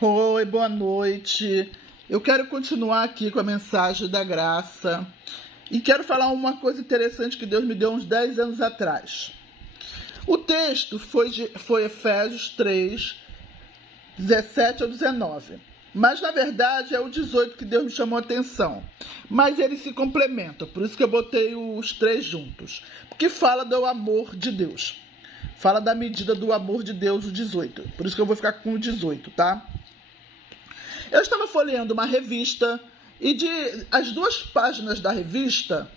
Oi, boa noite. Eu quero continuar aqui com a mensagem da graça e quero falar uma coisa interessante que Deus me deu uns 10 anos atrás. O texto foi Efésios 3, 17 ao 19. Mas, na verdade, é o 18 que Deus me chamou a atenção. Mas eles se complementam, por isso que eu botei os três juntos. Porque fala do amor de Deus. Fala da medida do amor de Deus, o 18. Por isso que eu vou ficar com o 18, tá? Eu estava folheando uma revista e as duas páginas da revista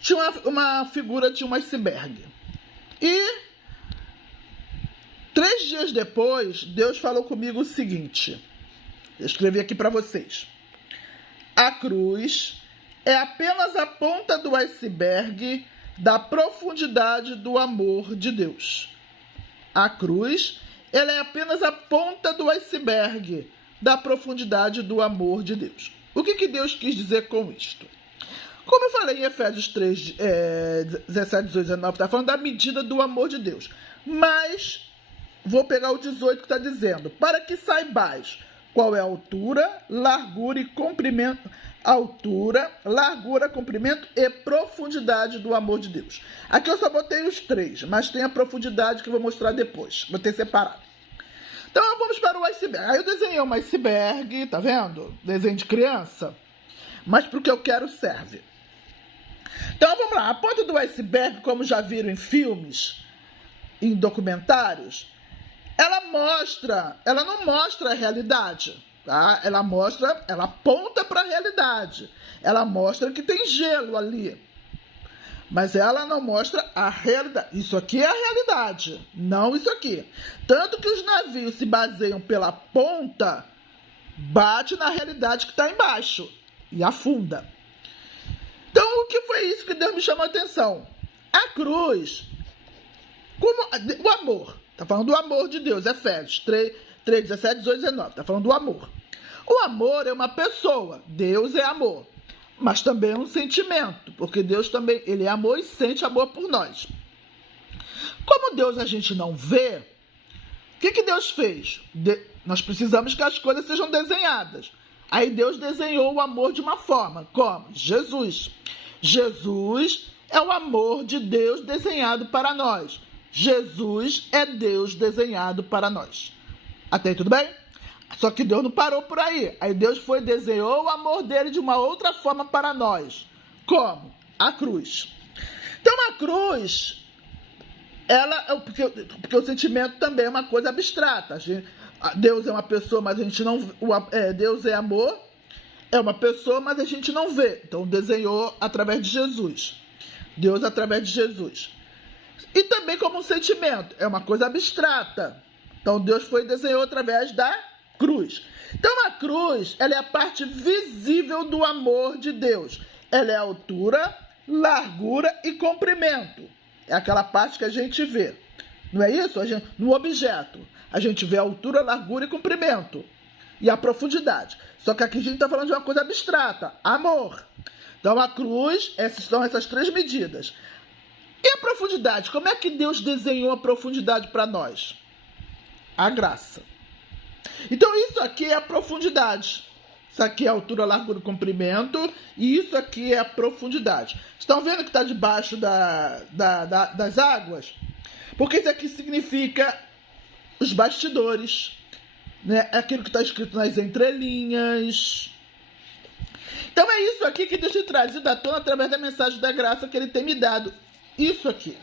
tinha uma figura de um iceberg. E 3 dias depois, Deus falou comigo o seguinte. Eu escrevi aqui para vocês. A cruz é apenas a ponta do iceberg da profundidade do amor de Deus. A cruz, ela é apenas a ponta do iceberg da profundidade do amor de Deus. O que Deus quis dizer com isto? Como eu falei em Efésios 3, 17, 18, 19, está falando da medida do amor de Deus. Mas vou pegar o 18 que está dizendo, para que saibais qual é a altura, largura e comprimento, comprimento e profundidade do amor de Deus. Aqui eu só botei os 3, mas tem a profundidade que eu vou mostrar depois. Vou ter separado. Então vamos para o iceberg. Aí eu desenhei um iceberg, tá vendo? Desenho de criança. Mas para o que eu quero serve. Então vamos lá. A ponta do iceberg, como já viram em filmes, em documentários, ela não mostra a realidade, tá? Ela aponta para a realidade. Ela mostra que tem gelo ali. Mas ela não mostra a realidade. Isso aqui é a realidade, não isso aqui. Tanto que os navios se baseiam pela ponta, bate na realidade que está embaixo e afunda. Então, o que foi isso que Deus me chamou a atenção? A cruz, como o amor. Está falando do amor de Deus, Efésios 3, 17, 18, 19. Está falando do amor. O amor é uma pessoa. Deus é amor. Mas também é um sentimento. Porque Deus também, ele é amor e sente amor por nós. Como Deus a gente não vê, o que Deus fez? Nós precisamos que as coisas sejam desenhadas. Aí Deus desenhou o amor de uma forma. Como? Jesus. Jesus é o amor de Deus desenhado para nós. Jesus é Deus desenhado para nós. Até aí tudo bem? Só que Deus não parou por aí. Aí Deus desenhou o amor dele de uma outra forma para nós. Como? A cruz. Então a cruz, porque o sentimento também é uma coisa abstrata. Deus é uma pessoa, mas a gente não... Deus é amor, é uma pessoa, mas a gente não vê. Então desenhou através de Jesus. Deus através de Jesus. E também como um sentimento, é uma coisa abstrata. Então Deus desenhou através da cruz. Então a cruz, ela é a parte visível do amor de Deus. Ela é a altura, largura e comprimento. É aquela parte que a gente vê. Não é isso? No objeto. A gente vê a altura, largura e comprimento. E a profundidade. Só que aqui a gente está falando de uma coisa abstrata. Amor. Então a cruz, são essas 3 medidas. E a profundidade? Como é que Deus desenhou a profundidade para nós? A graça. Então isso aqui é a profundidade. Isso aqui é a altura, largura e comprimento. E isso aqui é a profundidade. Estão vendo que está debaixo das águas? Porque isso aqui significa os bastidores. Né? É aquilo que está escrito nas entrelinhas. Então é isso aqui que Deus tem trazido à tona através da mensagem da graça que Ele tem me dado. Isso aqui.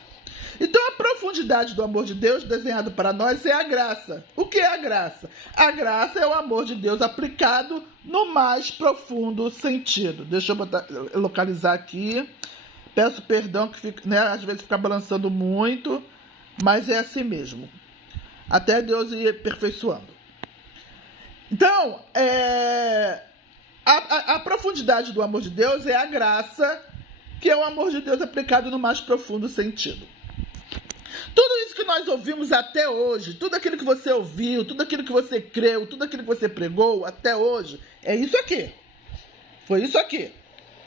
Então a profundidade do amor de Deus desenhado para nós é a graça. O que é a graça? A graça é o amor de Deus aplicado no mais profundo sentido. Deixa eu localizar aqui. Peço perdão que às vezes fica balançando muito, mas é assim mesmo. Até Deus ir aperfeiçoando. Então, a profundidade do amor de Deus é a graça, que é o amor de Deus aplicado no mais profundo sentido. Tudo isso que nós ouvimos até hoje, tudo aquilo que você ouviu, tudo aquilo que você creu, tudo aquilo que você pregou até hoje, é isso aqui. Foi isso aqui,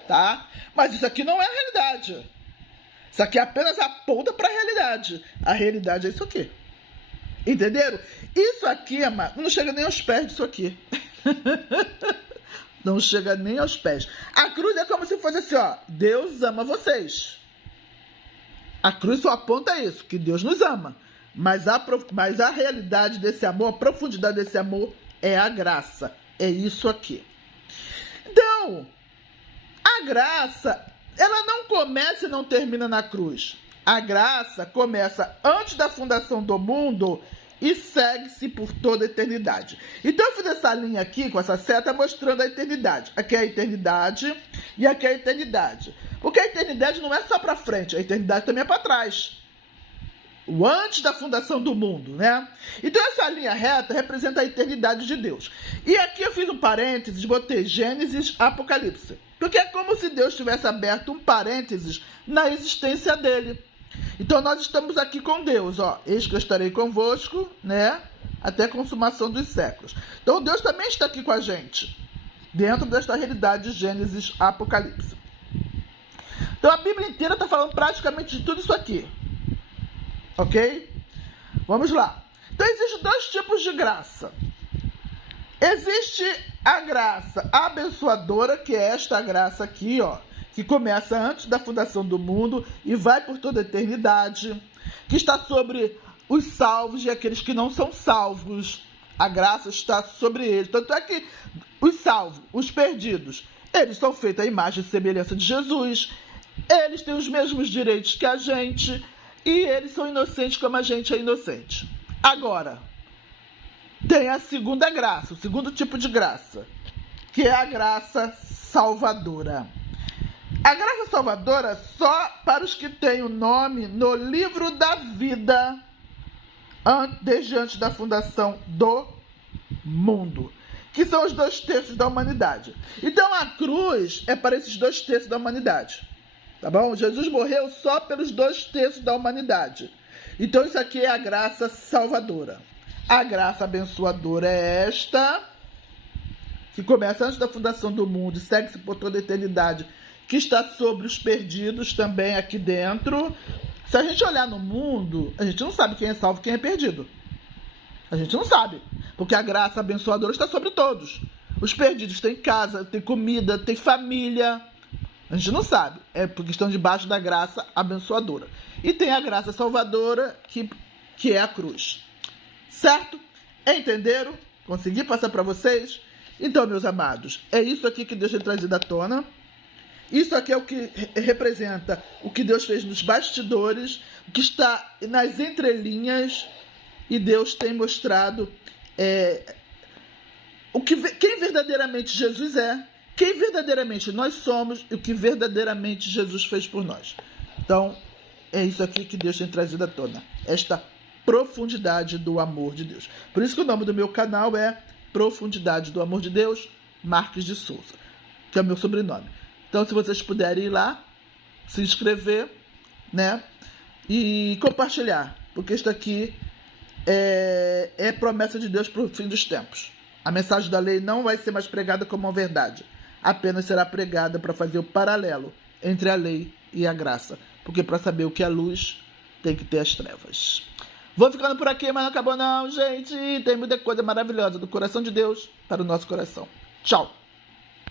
tá? Mas isso aqui não é a realidade. Isso aqui é apenas a ponta para a realidade. A realidade é isso aqui. Entenderam? Isso aqui, amado, não chega nem aos pés disso aqui. Não chega nem aos pés. A cruz é como se fosse assim, ó. Deus ama vocês. A cruz só aponta isso, que Deus nos ama. Mas a realidade desse amor, a profundidade desse amor é a graça. É isso aqui. Então, a graça, ela não começa e não termina na cruz. A graça começa antes da fundação do mundo e segue-se por toda a eternidade. Então eu fiz essa linha aqui com essa seta mostrando a eternidade. Aqui é a eternidade e aqui é a eternidade. Porque a eternidade não é só para frente, a eternidade também é para trás. O antes da fundação do mundo, né? Então essa linha reta representa a eternidade de Deus. E aqui eu fiz um parênteses, botei Gênesis, Apocalipse. Porque é como se Deus tivesse aberto um parênteses na existência dele. Então nós estamos aqui com Deus, ó. Eis que eu estarei convosco, né? Até a consumação dos séculos. Então Deus também está aqui com a gente, dentro desta realidade de Gênesis, Apocalipse. Então a Bíblia inteira está falando praticamente de tudo isso aqui. Ok? Vamos lá. Então existem dois tipos de graça. Existe a graça abençoadora, que é esta graça aqui, ó, que começa antes da fundação do mundo e vai por toda a eternidade, que está sobre os salvos e aqueles que não são salvos. A graça está sobre eles. Tanto é que os salvos, os perdidos, eles são feitos à imagem e semelhança de Jesus. Eles têm os mesmos direitos que a gente e eles são inocentes como a gente é inocente. Agora, tem a segunda graça, o segundo tipo de graça, que é a graça salvadora. A graça salvadora só para os que têm o nome no livro da vida desde antes da fundação do mundo, que são os 2/3 da humanidade. Então a cruz é para esses 2/3 da humanidade, tá bom? Jesus morreu só pelos 2/3 da humanidade. Então isso aqui é a graça salvadora. A graça abençoadora é esta, que começa antes da fundação do mundo e segue-se por toda a eternidade, que está sobre os perdidos também aqui dentro. Se a gente olhar no mundo, a gente não sabe quem é salvo e quem é perdido. A gente não sabe, porque a graça abençoadora está sobre todos. Os perdidos têm casa, têm comida, têm família. A gente não sabe, é porque estão debaixo da graça abençoadora. E tem a graça salvadora, que é a cruz. Certo? Entenderam? Consegui passar para vocês? Então, meus amados, é isso aqui que Deus tem trazido à tona. Isso aqui é o que representa o que Deus fez nos bastidores, o que está nas entrelinhas, e Deus tem mostrado quem verdadeiramente Jesus é, quem verdadeiramente nós somos e o que verdadeiramente Jesus fez por nós. Então, é isso aqui que Deus tem trazido à tona, esta profundidade do amor de Deus. Por isso que o nome do meu canal é Profundidade do Amor de Deus, Marques de Souza, que é o meu sobrenome. Então, se vocês puderem ir lá, se inscrever, né? E compartilhar, porque isso aqui é promessa de Deus para o fim dos tempos. A mensagem da lei não vai ser mais pregada como uma verdade, apenas será pregada para fazer o paralelo entre a lei e a graça. Porque para saber o que é luz, tem que ter as trevas. Vou ficando por aqui, mas não acabou não, gente. Tem muita coisa maravilhosa do coração de Deus para o nosso coração. Tchau.